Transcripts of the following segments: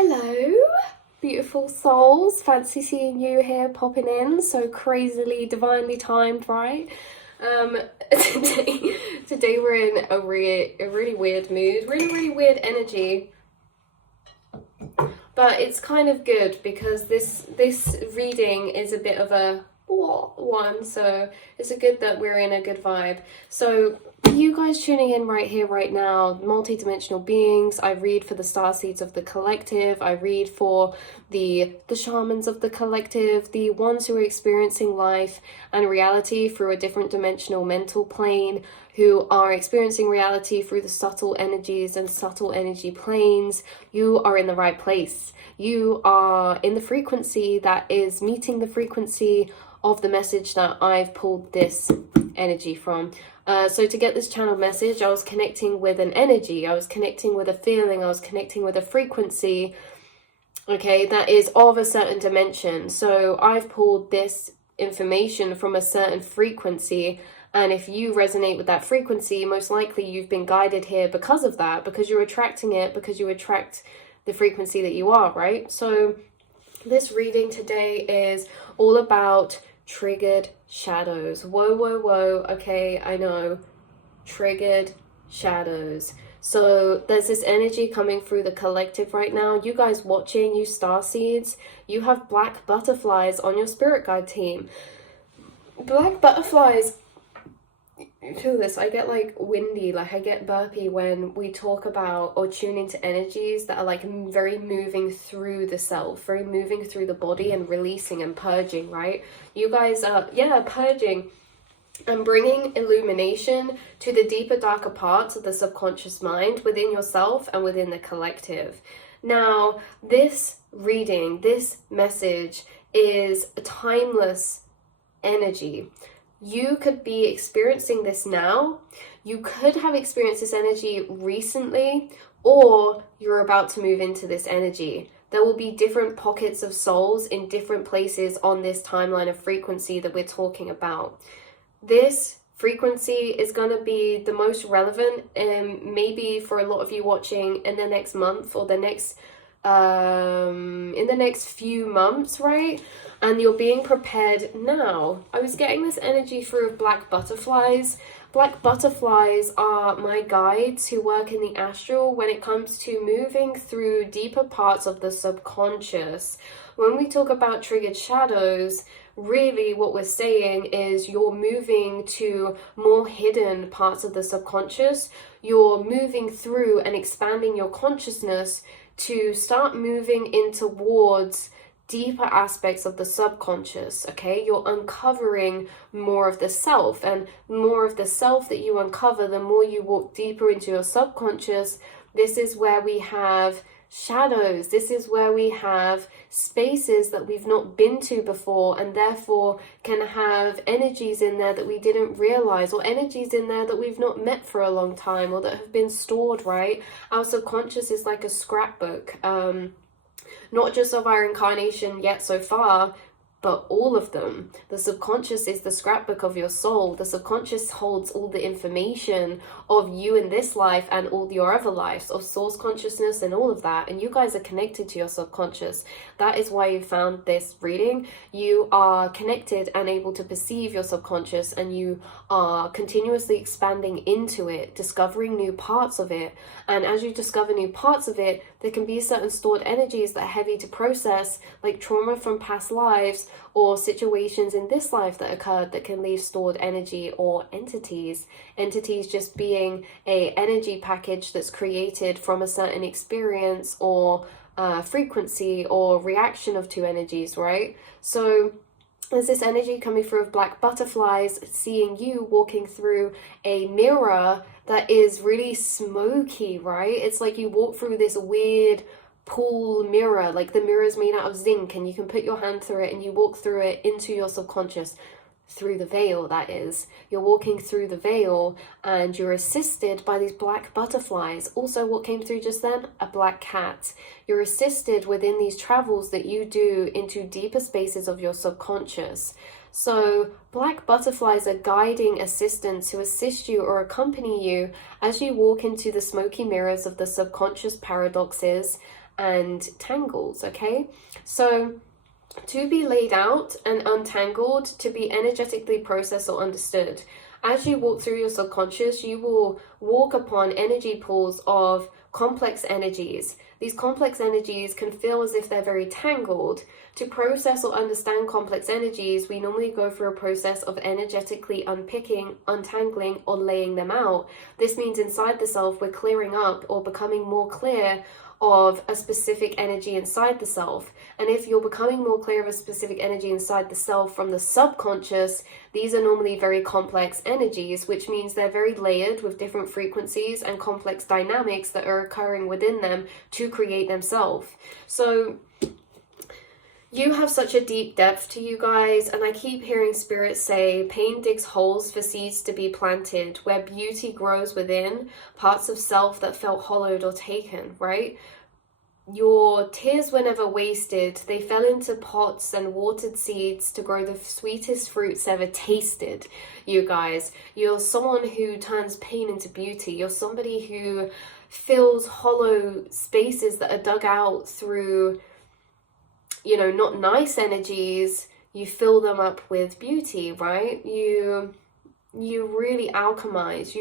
Hello, beautiful souls. Fancy seeing you here popping in. So crazily, divinely timed, right? Um, today we're in a really weird mood, really weird energy. But it's kind of good because this reading is a bit of a one, so it's a good that we're in a good vibe. So you guys tuning in right here, right now, multi-dimensional beings. I read for the Starseeds of the collective. I read for the shamans of the collective, the ones who are experiencing life and reality through a different dimensional mental plane, who are experiencing reality through the subtle energies and subtle energy planes. You are in the right place. You are in the frequency that is meeting the frequency of the message that I've pulled this energy from. So to get this channeled message, I was connecting with an energy, I was connecting with a feeling, I was connecting with a frequency, okay, that is of a certain dimension. So I've pulled this information from a certain frequency, and if you resonate with that frequency, most likely you've been guided here because of that, because you're attracting it, because you attract the frequency that you are, right? So this reading today is all about triggered shadows. Whoa, okay, I know, triggered shadows. So there's this energy coming through the collective right now. You guys watching, you starseeds, you have black butterflies on your spirit guide team. Black butterflies, feel this, I get like windy, like I get burpy when we talk about or tune into energies that are like very moving through the self, very moving through the body and releasing and purging, right? You guys are, purging and bringing illumination to the deeper, darker parts of the subconscious mind within yourself and within the collective. Now, this reading, this message is a timeless energy. You could be experiencing this now, you could have experienced this energy recently, or you're about to move into this energy. There will be different pockets of souls in different places on this timeline of frequency that we're talking about. This frequency is going to be the most relevant, maybe for a lot of you watching in the next month or the next in the next few months, right? And you're being prepared now. I was getting this energy through of black butterflies. Black butterflies are my guides who work in the astral when it comes to moving through deeper parts of the subconscious. When we talk about triggered shadows, really what we're saying is you're moving to more hidden parts of the subconscious. You're moving through and expanding your consciousness to start moving in towards deeper aspects of the subconscious, okay? You're uncovering more of the self, and more of the self that you uncover, the more you walk deeper into your subconscious. This is where we have shadows. This is where we have spaces that we've not been to before, and therefore can have energies in there that we didn't realize, or energies in there that we've not met for a long time, or that have been stored, right? Our subconscious is like a scrapbook, not just of our incarnation yet so far, but all of them. The subconscious is the scrapbook of your soul. The subconscious holds all the information of you in this life and all your other lives, of source consciousness and all of that. And you guys are connected to your subconscious. That is why you found this reading. You are connected and able to perceive your subconscious, and you are continuously expanding into it, discovering new parts of it. And as you discover new parts of it, there can be certain stored energies that are heavy to process, like trauma from past lives, or situations in this life that occurred that can leave stored energy, or entities just being a energy package that's created from a certain experience or frequency or reaction of two energies, right? So there's this energy coming through of black butterflies, seeing you walking through a mirror that is really smoky, right? It's like you walk through this weird pool mirror, like the mirror is made out of zinc, and you can put your hand through it and you walk through it into your subconscious, through the veil, that is. You're walking through the veil and you're assisted by these black butterflies. Also, what came through just then? A black cat. You're assisted within these travels that you do into deeper spaces of your subconscious. So black butterflies are guiding assistants who assist you or accompany you as you walk into the smoky mirrors of the subconscious paradoxes and tangles, okay? So to be laid out and untangled, to be energetically processed or understood. As you walk through your subconscious, you will walk upon energy pools of complex energies. These complex energies can feel as if they're very tangled. To process or understand complex energies, we normally go through a process of energetically unpicking, untangling, or laying them out. This means inside the self, we're clearing up or becoming more clear of a specific energy inside the self. And if you're becoming more clear of a specific energy inside the self from the subconscious, these are normally very complex energies, which means they're very layered with different frequencies and complex dynamics that are occurring within them to create themselves. So you have such a deep depth to you guys, and I keep hearing spirits say pain digs holes for seeds to be planted, where beauty grows within parts of self that felt hollowed or taken, right? Your tears were never wasted. They fell into pots and watered seeds to grow the sweetest fruits ever tasted, you guys. You're someone who turns pain into beauty. You're somebody who fills hollow spaces that are dug out through, you know, not nice energies. You fill them up with beauty, right? You really alchemize.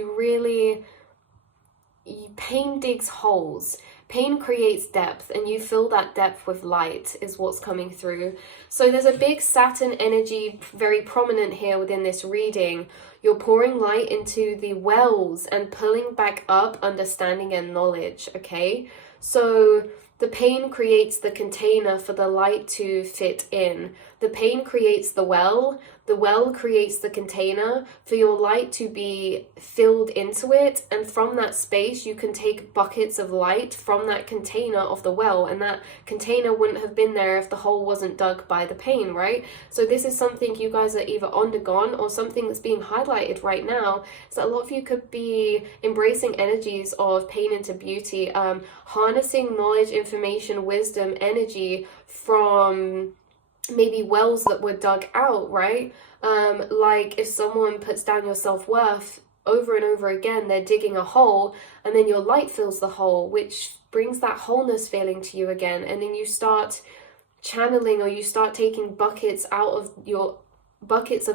Pain digs holes. Pain creates depth, and you fill that depth with light is what's coming through. So there's a big Saturn energy very prominent here within this reading. You're pouring light into the wells and pulling back up understanding and knowledge, okay? So the pain creates the container for the light to fit in. The pain creates the well creates the container for your light to be filled into it, and from that space you can take buckets of light from that container of the well, and that container wouldn't have been there if the hole wasn't dug by the pain, right? So this is something you guys are either undergone or something that's being highlighted right now, is that a lot of you could be embracing energies of pain into beauty, harnessing knowledge, information, wisdom, energy from maybe wells that were dug out, right? Like if someone puts down your self-worth over and over again, they're digging a hole, and then your light fills the hole, which brings that wholeness feeling to you again. And then you start channeling, or you start taking buckets of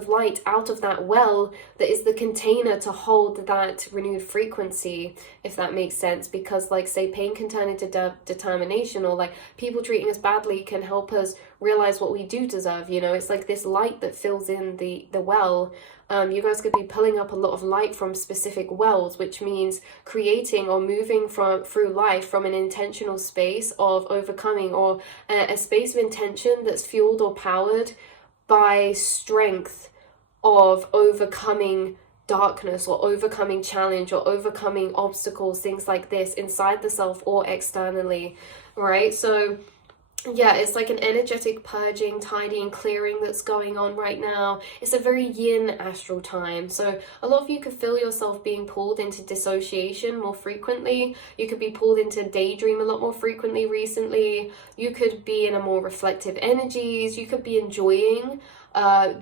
light out of that well that is the container to hold that renewed frequency, if that makes sense. Because like say pain can turn into determination, or like people treating us badly can help us realize what we do deserve, you know. It's like this light that fills in the well. You guys could be pulling up a lot of light from specific wells, which means creating or moving through life from an intentional space of overcoming, or a space of intention that's fueled or powered by strength of overcoming darkness, or overcoming challenge, or overcoming obstacles, things like this, inside the self or externally, right? So yeah, it's like an energetic purging, tidying, clearing that's going on right now. It's a very yin astral time. So a lot of you could feel yourself being pulled into dissociation more frequently. You could be pulled into daydream a lot more frequently recently. You could be in a more reflective energies. You could be enjoying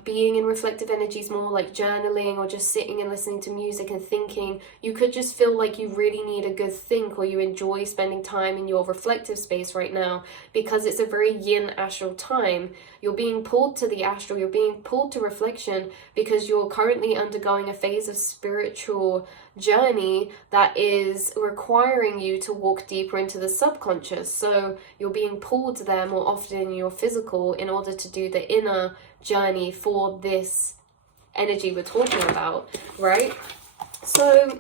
being in reflective energies more, like journaling or just sitting and listening to music and thinking. You could just feel like you really need a good think, or you enjoy spending time in your reflective space right now, because it's a very yin astral time. You're being pulled to the astral, you're being pulled to reflection, because you're currently undergoing a phase of spiritual journey that is requiring you to walk deeper into the subconscious. So you're being pulled there more often in your physical in order to do the inner journey for this energy we're talking about, right? So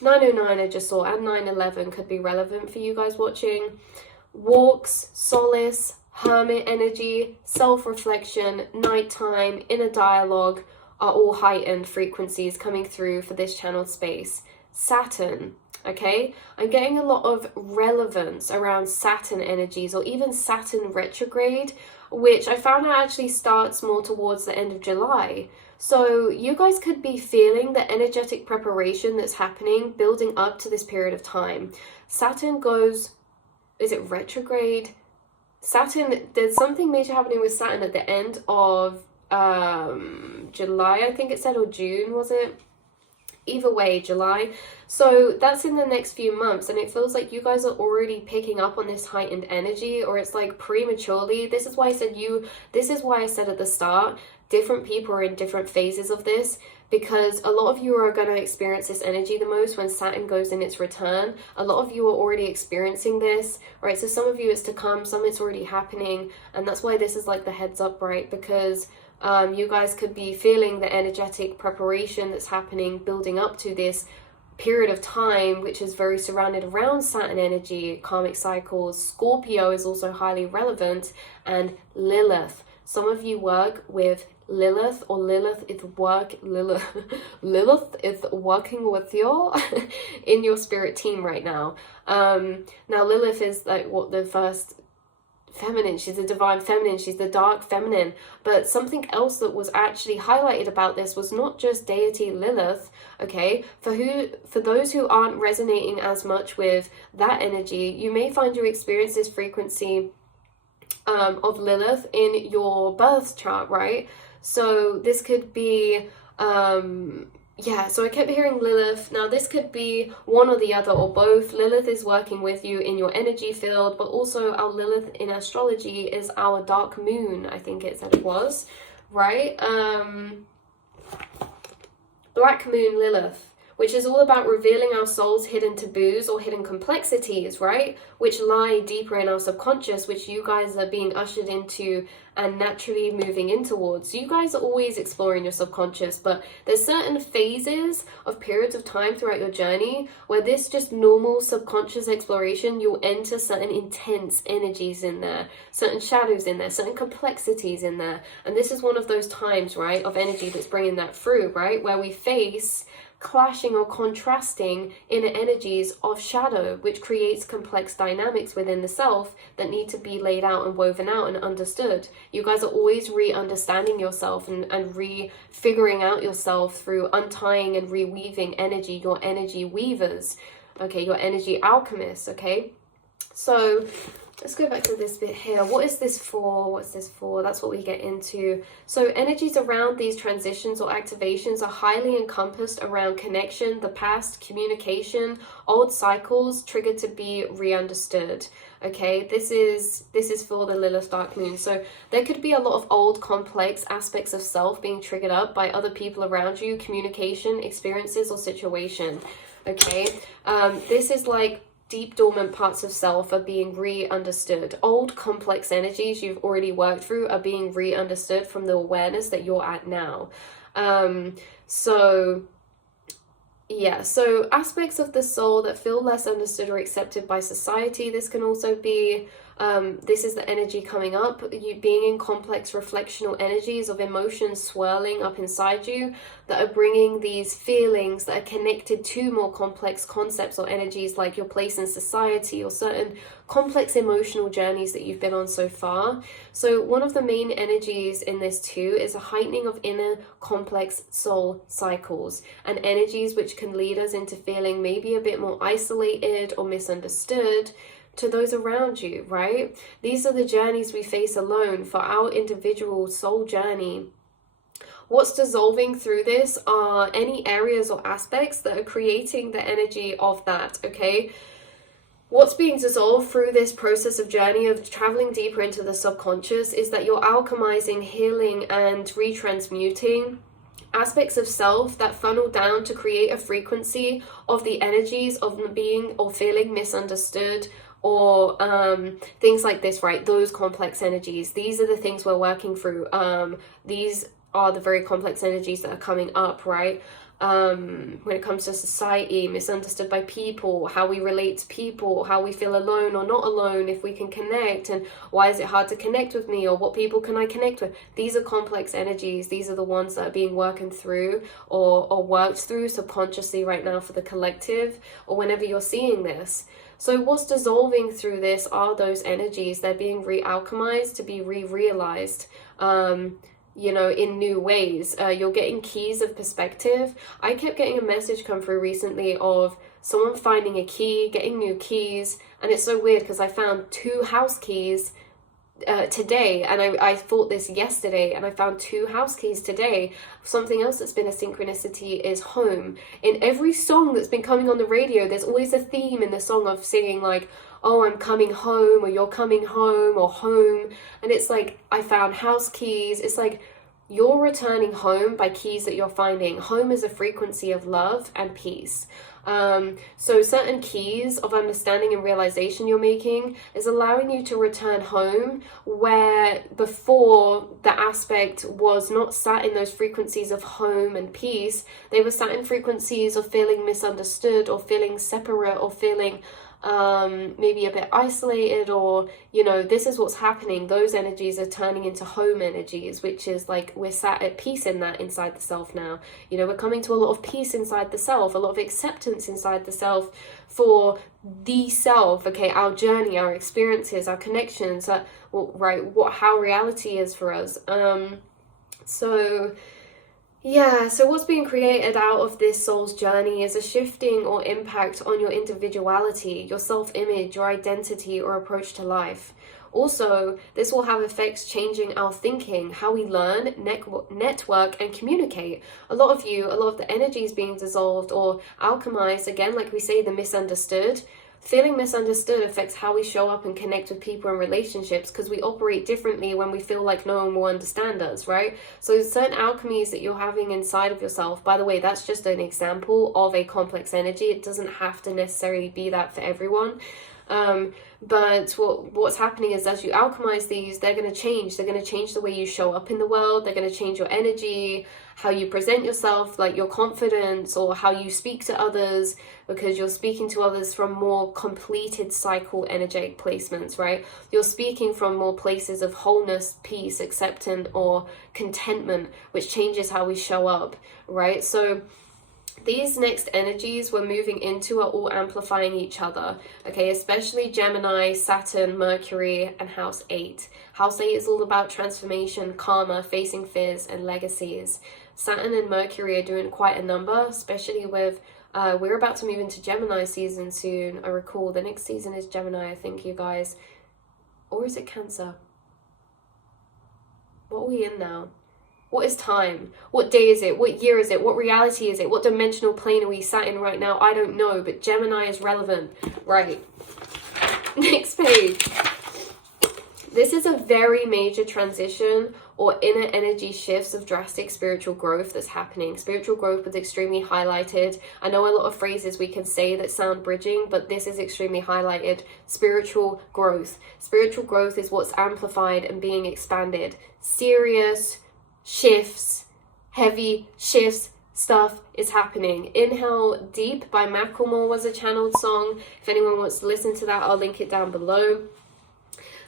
909 I just saw, and 911 could be relevant for you guys watching. Walks, solace, hermit energy, self-reflection, nighttime, inner dialogue are all heightened frequencies coming through for this channeled space. Saturn, okay? I'm getting a lot of relevance around Saturn energies, or even Saturn retrograde, which I found out actually starts more towards the end of July. So you guys could be feeling the energetic preparation that's happening, building up to this period of time. Saturn goes, is it retrograde? Saturn, there's something major happening with Saturn at the end of July, I think it said, or June, was it? either way, July. So that's in the next few months, and it feels like you guys are already picking up on this heightened energy, or it's like prematurely. This is why I said at the start, different people are in different phases of this, because a lot of you are going to experience this energy the most when Saturn goes in its return. A lot of you are already experiencing this, right? So some of you it's to come, some it's already happening, and that's why this is like the heads up, right? Because you guys could be feeling the energetic preparation that's happening, building up to this period of time, which is very surrounded around Saturn energy, karmic cycles. Scorpio is also highly relevant, and Lilith. Some of you work with Lilith, or Lilith is working with you in your spirit team right now. Now Lilith is like what the first feminine, she's the divine feminine, she's the dark feminine. But something else that was actually highlighted about this was not just deity Lilith, okay? For those who aren't resonating as much with that energy, you may find you experience this frequency of Lilith in your birth chart, right? So this could be so I kept hearing Lilith. Now this could be one or the other or both. Lilith is working with you in your energy field, but also our Lilith in astrology is our dark moon, I think it said it was, right? Black moon Lilith, which is all about revealing our soul's hidden taboos or hidden complexities, right? Which lie deeper in our subconscious, which you guys are being ushered into and naturally moving in towards. So you guys are always exploring your subconscious, but there's certain phases of periods of time throughout your journey where this just normal subconscious exploration, you'll enter certain intense energies in there, certain shadows in there, certain complexities in there. And this is one of those times, right, of energy that's bringing that through, right? Where we face clashing or contrasting inner energies of shadow, which creates complex dynamics within the self that need to be laid out and woven out and understood. You guys are always re-understanding yourself and re-figuring out yourself through untying and reweaving energy, your energy weavers, okay, your energy alchemists, okay? So let's go back to this bit here. What is this for? What's this for? That's what we get into. So energies around these transitions or activations are highly encompassed around connection, the past, communication, old cycles triggered to be re-understood. Okay, this is for the Lilith dark moon. So there could be a lot of old complex aspects of self being triggered up by other people around you, communication, experiences, or situation. Okay, this is like deep dormant parts of self are being re-understood. Old complex energies you've already worked through are being re-understood from the awareness that you're at now. So aspects of the soul that feel less understood or accepted by society. This can also be this is the energy coming up, you being in complex reflectional energies of emotions swirling up inside you that are bringing these feelings that are connected to more complex concepts or energies, like your place in society or certain complex emotional journeys that you've been on so far. So one of the main energies in this too is a heightening of inner complex soul cycles and energies which can lead us into feeling maybe a bit more isolated or misunderstood to those around you, right? These are the journeys we face alone for our individual soul journey. What's dissolving through this are any areas or aspects that are creating the energy of that, okay? What's being dissolved through this process of journey of traveling deeper into the subconscious is that you're alchemizing, healing, and retransmuting aspects of self that funnel down to create a frequency of the energies of being or feeling misunderstood, or things like this, right? Those complex energies. These are the things we're working through. These are the very complex energies that are coming up, right? When it comes to society, misunderstood by people, how we relate to people, how we feel alone or not alone, if we can connect, and why is it hard to connect with me, or what people can I connect with? These are complex energies. These are the ones that are being worked through or worked through subconsciously right now for the collective, or whenever you're seeing this. So what's dissolving through this are those energies. They're being re-alchemized to be re-realized, you know, in new ways. You're getting keys of perspective. I kept getting a message come through recently of someone finding a key, getting new keys. And it's so weird because I found 2 house keys today, and I thought this yesterday, and I found 2 house keys today. Something else that's been a synchronicity is home. In every song that's been coming on the radio, there's always a theme in the song of singing like, oh, I'm coming home, or you're coming home, or home. And it's like, I found house keys. It's like you're returning home by keys that you're finding. Home is a frequency of love and peace. So certain keys of understanding and realization you're making is allowing you to return home, where before the aspect was not sat in those frequencies of home and peace. They were sat in frequencies of feeling misunderstood, or feeling separate, or feeling maybe a bit isolated, or, you know, this is what's happening. Those energies are turning into home energies, which is like we're sat at peace in that inside the self now. You know, we're coming to a lot of peace inside the self, a lot of acceptance inside the self for the self, okay, our journey, our experiences, our connections, how reality is for us. So what's being created out of this soul's journey is a shifting or impact on your individuality, your self-image, your identity, or approach to life. Also, this will have effects changing our thinking, how we learn, network, and communicate. A lot of the energy is being dissolved or alchemized, again, like we say, the misunderstood. Feeling misunderstood affects how we show up and connect with people and relationships, because we operate differently when we feel like no one will understand us, right? So certain alchemies that you're having inside of yourself, by the way, that's just an example of a complex energy. It doesn't have to necessarily be that for everyone. But what's happening is, as you alchemize these, they're going to change. They're going to change the way you show up in the world. They're going to change your energy, how you present yourself, like your confidence, or how you speak to others, because you're speaking to others from more completed cycle energetic placements, right? You're speaking from more places of wholeness, peace, acceptance, or contentment, which changes how we show up, right? So these next energies we're moving into are all amplifying each other, okay? Especially Gemini, Saturn, Mercury, and House 8. House 8 is all about transformation, karma, facing fears, and legacies. Saturn and Mercury are doing quite a number, especially with, we're about to move into Gemini season soon. I recall the next season is Gemini, I think, you guys. Or is it Cancer? What are we in now? What is time? What day is it? What year is it? What reality is it? What dimensional plane are we sat in right now? I don't know, but Gemini is relevant. Right. Next page. This is a very major transition or inner energy shifts of drastic spiritual growth that's happening. Spiritual growth was extremely highlighted. I know a lot of phrases we can say that sound bridging, but this is extremely highlighted. Spiritual growth. Spiritual growth is what's amplified and being expanded. Serious shifts, heavy shifts, stuff is happening. Inhale Deep by Macklemore was a channeled song. If anyone wants to listen to that, I'll link it down below.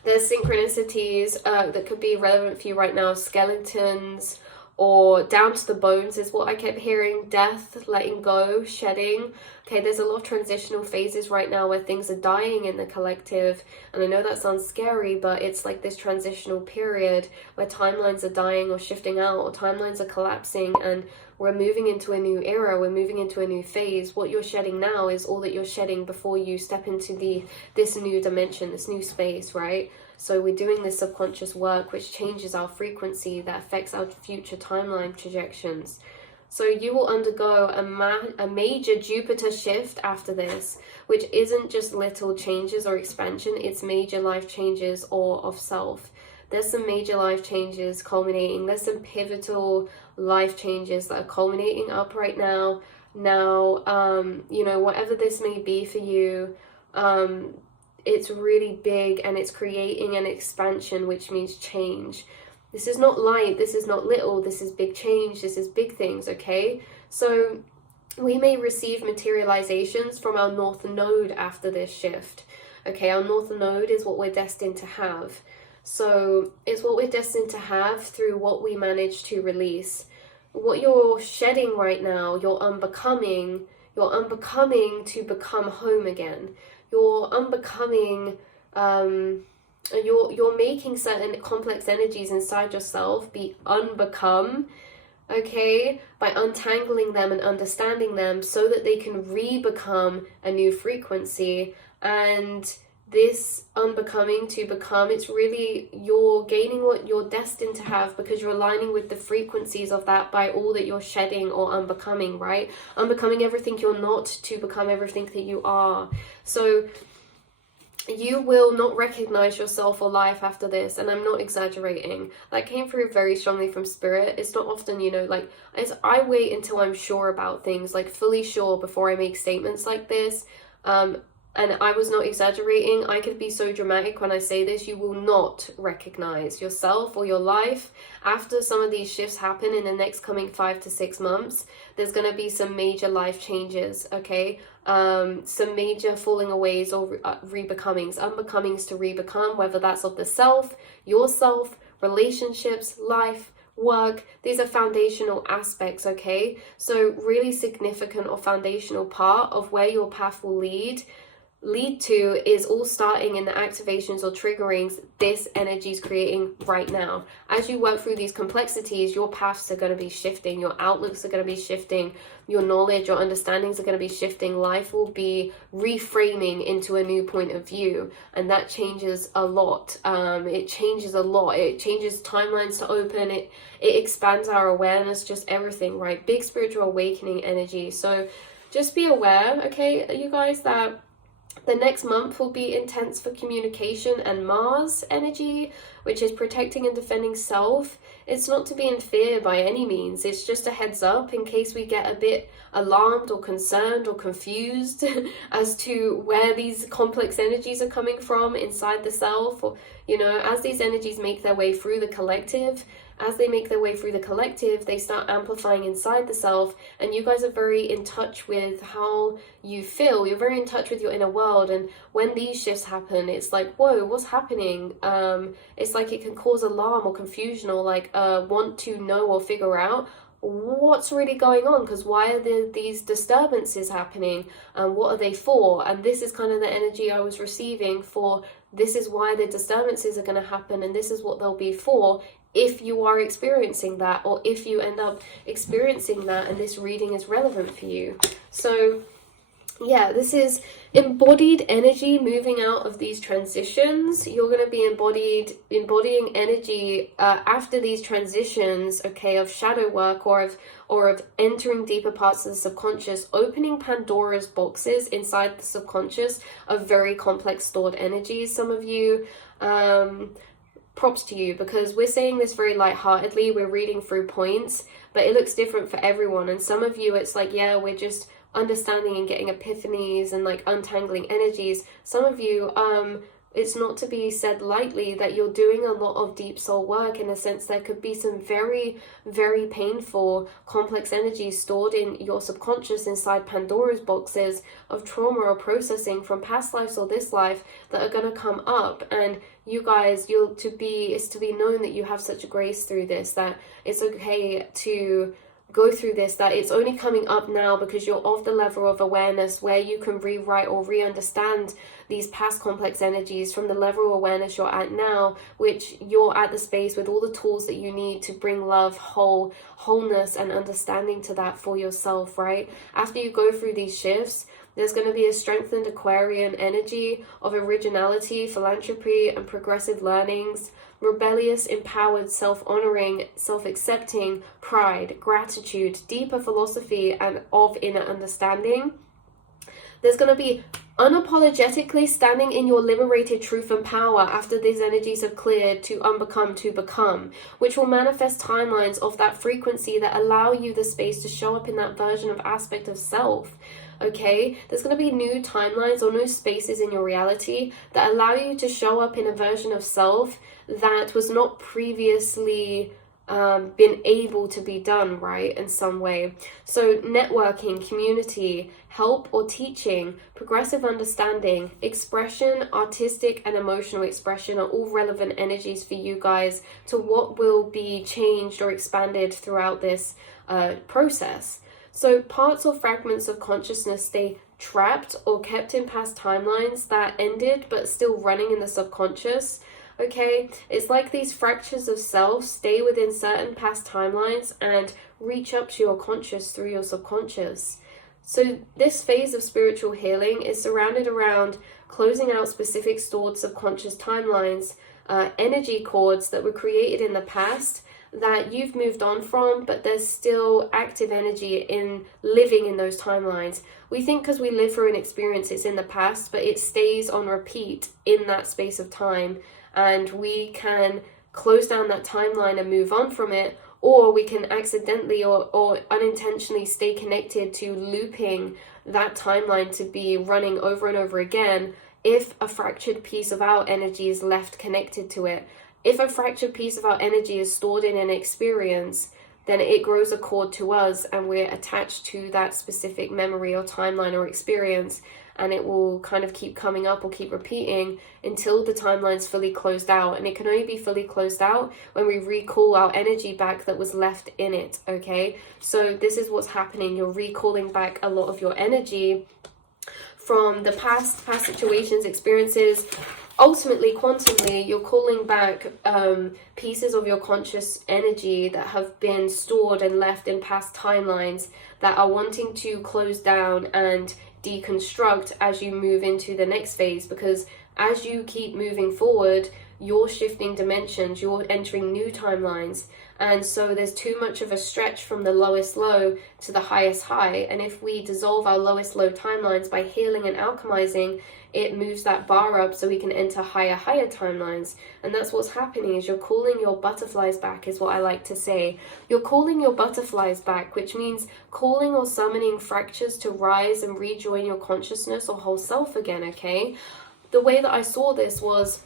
There's synchronicities that could be relevant for you right now. Skeletons, or down to the bones is what I kept hearing. Death, letting go, shedding. Okay, there's a lot of transitional phases right now where things are dying in the collective. And I know that sounds scary, but it's like this transitional period where timelines are dying or shifting out, or timelines are collapsing, and we're moving into a new era. We're moving into a new phase. What you're shedding now is all that you're shedding before you step into this new dimension, this new space, right? So we're doing this subconscious work, which changes our frequency, that affects our future timeline projections. So you will undergo a major Jupiter shift after this, which isn't just little changes or expansion, it's major life changes or of self. There's some major life changes culminating. There's some pivotal life changes that are culminating up right now. You know, whatever this may be for you, it's really big, and it's creating an expansion, which means change. This is not light, this is not little, this is big change, this is big things, okay? So we may receive materializations from our North Node after this shift, okay? Our North Node is what we're destined to have. So it's what we're destined to have through what we manage to release. What you're shedding right now, you're unbecoming to become home again. You're unbecoming, you're making certain complex energies inside yourself be unbecome, okay, by untangling them and understanding them so that they can re-become a new frequency. And this unbecoming to become, it's really you're gaining what you're destined to have, because you're aligning with the frequencies of that by all that you're shedding or unbecoming, right? Unbecoming everything you're not to become everything that you are. So you will not recognize yourself or life after this, and I'm not exaggerating. That came through very strongly from spirit. It's not often, you know, like, I wait until I'm sure about things, like fully sure, before I make statements like this. And I was not exaggerating. I could be so dramatic when I say this. You will not recognize yourself or your life after some of these shifts happen in the next coming 5 to 6 months. There's going to be some major life changes, okay? Some major falling aways or rebecomings, unbecomings to rebecome, whether that's of the self, yourself, relationships, life, work. These are foundational aspects, okay? So really significant or foundational part of where your path will lead to is all starting in the activations or triggerings this energy is creating right now. As you work through these complexities, your paths are going to be shifting, your outlooks are going to be shifting, your knowledge, your understandings are going to be shifting. Life will be reframing into a new point of view, and that changes a lot. It changes a lot. It changes timelines to open. It expands our awareness, just everything, right? Big spiritual awakening energy. So just be aware, okay, you guys, that the next month will be intense for communication and Mars energy, which is protecting and defending self. It's not to be in fear by any means. It's just a heads up in case we get a bit alarmed or concerned or confused as to where these complex energies are coming from inside the self. Or, you know, as these energies make their way through the collective, they start amplifying inside the self, and you guys are very in touch with how you feel. You're very in touch with your inner world, and when these shifts happen, it's like, whoa, what's happening? It's like it can cause alarm or confusion, or like want to know or figure out what's really going on, because why are these disturbances happening, and what are they for? And this is kind of the energy I was receiving for, this is why the disturbances are going to happen, and this is what they'll be for, if you are experiencing that, or if you end up experiencing that and this reading is relevant for you. So yeah, this is embodied energy moving out of these transitions. You're going to be embodying energy after these transitions, okay, of shadow work or of entering deeper parts of the subconscious, opening Pandora's boxes inside the subconscious of very complex stored energies. Some of you, props to you, because we're saying this very lightheartedly. We're reading through points, but it looks different for everyone. And some of you, it's like, yeah, we're just understanding and getting epiphanies and like untangling energies. Some of you, it's not to be said lightly that you're doing a lot of deep soul work, in a sense there could be some very, very painful, complex energies stored in your subconscious inside Pandora's boxes of trauma or processing from past lives or this life that are going to come up. And you guys, it's to be known that you have such grace through this, that it's okay to go through this, that it's only coming up now because you're of the level of awareness where you can rewrite or re-understand these past complex energies from the level of awareness you're at now, which you're at the space with all the tools that you need to bring love, wholeness and understanding to that for yourself, right? After you go through these shifts, there's going to be a strengthened Aquarian energy of originality, philanthropy and progressive learnings, rebellious, empowered, self-honoring, self-accepting, pride, gratitude, deeper philosophy and of inner understanding. There's going to be unapologetically standing in your liberated truth and power after these energies have cleared to unbecome to become, which will manifest timelines of that frequency that allow you the space to show up in that version of aspect of self. Okay, there's going to be new timelines or new spaces in your reality that allow you to show up in a version of self that was not previously been able to be done, right, in some way. So networking, community, help or teaching, progressive understanding, expression, artistic and emotional expression are all relevant energies for you guys to what will be changed or expanded throughout this process. So parts or fragments of consciousness stay trapped or kept in past timelines that ended but still running in the subconscious. Okay, it's like these fractures of self stay within certain past timelines and reach up to your conscious through your subconscious. So this phase of spiritual healing is surrounded around closing out specific stored subconscious timelines, energy cords that were created in the past that you've moved on from, but there's still active energy in living in those timelines. We think because we live through an experience it's in the past, but it stays on repeat in that space of time, and we can close down that timeline and move on from it, or we can accidentally or unintentionally stay connected to looping that timeline to be running over and over again if a fractured piece of our energy is left connected to it. If a fractured piece of our energy is stored in an experience, then it grows a cord to us and we're attached to that specific memory or timeline or experience, and it will kind of keep coming up or keep repeating until the timeline's fully closed out. And it can only be fully closed out when we recall our energy back that was left in it, okay? So this is what's happening. You're recalling back a lot of your energy from the past situations, experiences. Ultimately, quantumly, you're calling back pieces of your conscious energy that have been stored and left in past timelines that are wanting to close down and deconstruct as you move into the next phase. Because as you keep moving forward, you're shifting dimensions, you're entering new timelines, and so there's too much of a stretch from the lowest low to the highest high. And if we dissolve our lowest low timelines by healing and alchemizing, it moves that bar up so we can enter higher timelines. And that's what's happening, is you're calling your butterflies back, is what I like to say. You're calling your butterflies back, which means calling or summoning fractures to rise and rejoin your consciousness or whole self again, okay? The way that I saw this was,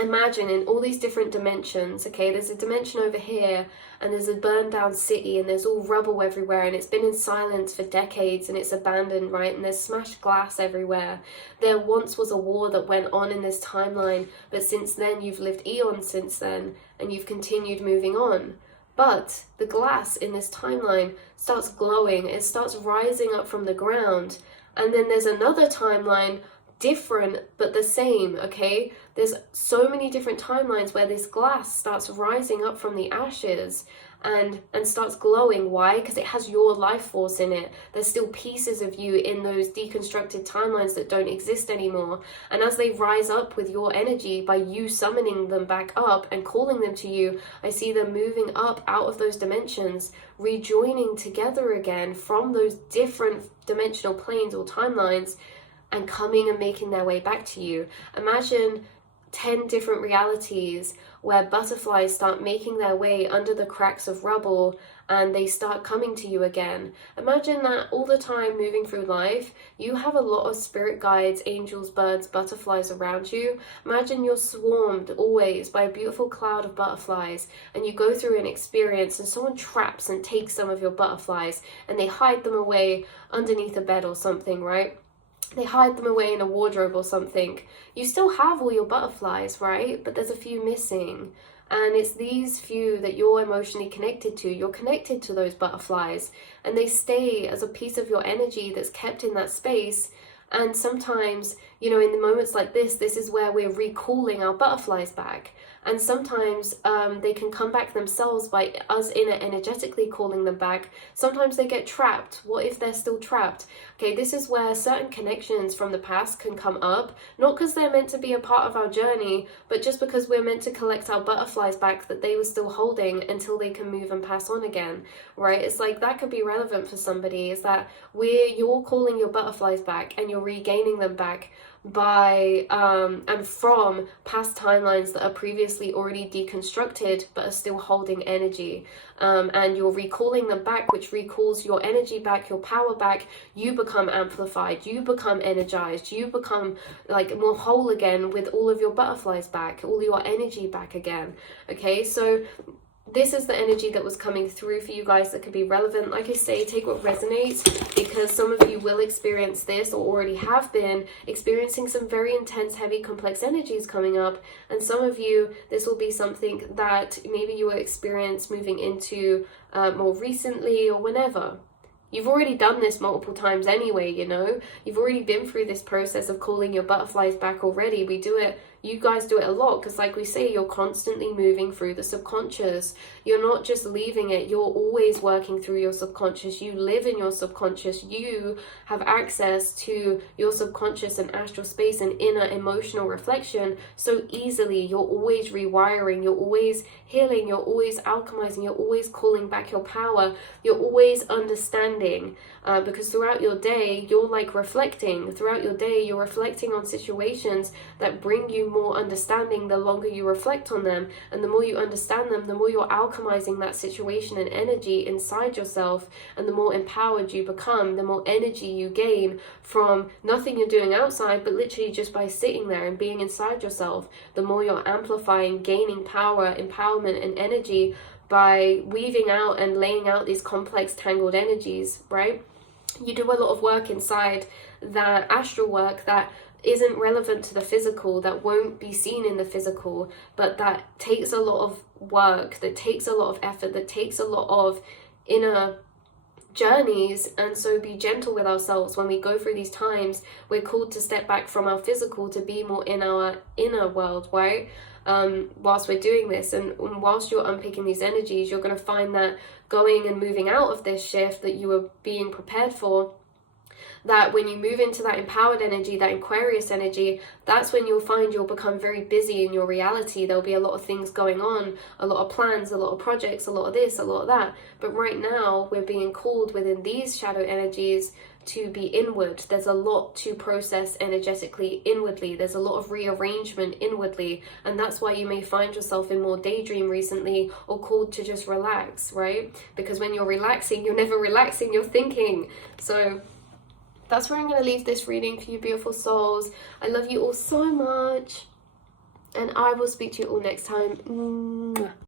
imagine in all these different dimensions, okay, there's a dimension over here and there's a burned down city and there's all rubble everywhere and it's been in silence for decades and it's abandoned, right? And there's smashed glass everywhere. There once was a war that went on in this timeline, but since then you've lived eons since then and you've continued moving on. But the glass in this timeline starts glowing, it starts rising up from the ground, and then there's another timeline, different but the same, okay? There's so many different timelines where this glass starts rising up from the ashes and starts glowing. Why? Because it has your life force in it. There's still pieces of you in those deconstructed timelines that don't exist anymore, and as they rise up with your energy by you summoning them back up and calling them to you, I see them moving up out of those dimensions, rejoining together again from those different dimensional planes or timelines, and coming and making their way back to you. Imagine 10 different realities where butterflies start making their way under the cracks of rubble and they start coming to you again. Imagine that all the time moving through life, you have a lot of spirit guides, angels, birds, butterflies around you. Imagine you're swarmed always by a beautiful cloud of butterflies, and you go through an experience and someone traps and takes some of your butterflies and they hide them away underneath a bed or something, right? They hide them away in a wardrobe or something. You still have all your butterflies, right? But there's a few missing. And it's these few that you're emotionally connected to. You're connected to those butterflies, and they stay as a piece of your energy that's kept in that space. And sometimes, you know, in the moments like this is where we're recalling our butterflies back. And sometimes they can come back themselves by us energetically calling them back. Sometimes they get trapped. What if they're still trapped? Okay, this is where certain connections from the past can come up, not because they're meant to be a part of our journey, but just because we're meant to collect our butterflies back that they were still holding until they can move and pass on again, right? It's like that could be relevant for somebody, is that you're calling your butterflies back and you're regaining them back by and from past timelines that are previously already deconstructed but are still holding energy, and you're recalling them back, which recalls your energy back, your power back. You become amplified, you become energized, you become like more whole again with all of your butterflies back, all your energy back again. Okay, so this is the energy that was coming through for you guys that could be relevant. Like I say, take what resonates, because some of you will experience this or already have been experiencing some very intense, heavy, complex energies coming up. And some of you, this will be something that maybe you will experience moving into more recently or whenever. You've already done this multiple times anyway, you know. You've already been through this process of calling your butterflies back already. We do it, you guys do it a lot, because like we say, you're constantly moving through the subconscious. You're not just leaving it, you're always working through your subconscious. You live in your subconscious. You have access to your subconscious and astral space and inner emotional reflection so easily. You're always rewiring, you're always healing, you're always alchemizing, you're always calling back your power, you're always understanding, because throughout your day, you're like reflecting. Throughout your day, you're reflecting on situations that bring you more understanding the longer you reflect on them. And the more you understand them, the more you're alchemizing that situation and energy inside yourself, and the more empowered you become, the more energy you gain from nothing you're doing outside, but literally just by sitting there and being inside yourself. The more you're amplifying, gaining power, empowerment, and energy by weaving out and laying out these complex tangled energies, right? You do a lot of work inside, that astral work that isn't relevant to the physical, that won't be seen in the physical, but that takes a lot of work, that takes a lot of effort, that takes a lot of inner journeys. And so be gentle with ourselves when we go through these times. We're called to step back from our physical to be more in our inner world, right? Whilst we're doing this, and whilst you're unpicking these energies, you're going to find that going and moving out of this shift that you were being prepared for, that when you move into that empowered energy, that Aquarius energy, that's when you'll find you'll become very busy in your reality. There'll be a lot of things going on, a lot of plans, a lot of projects, a lot of this, a lot of that. But right now, we're being called within these shadow energies to be inward. There's a lot to process energetically inwardly. There's a lot of rearrangement inwardly. And that's why you may find yourself in more daydream recently, or called to just relax, right? Because when you're relaxing, you're never relaxing, you're thinking. So that's where I'm going to leave this reading for you beautiful souls. I love you all so much, and I will speak to you all next time.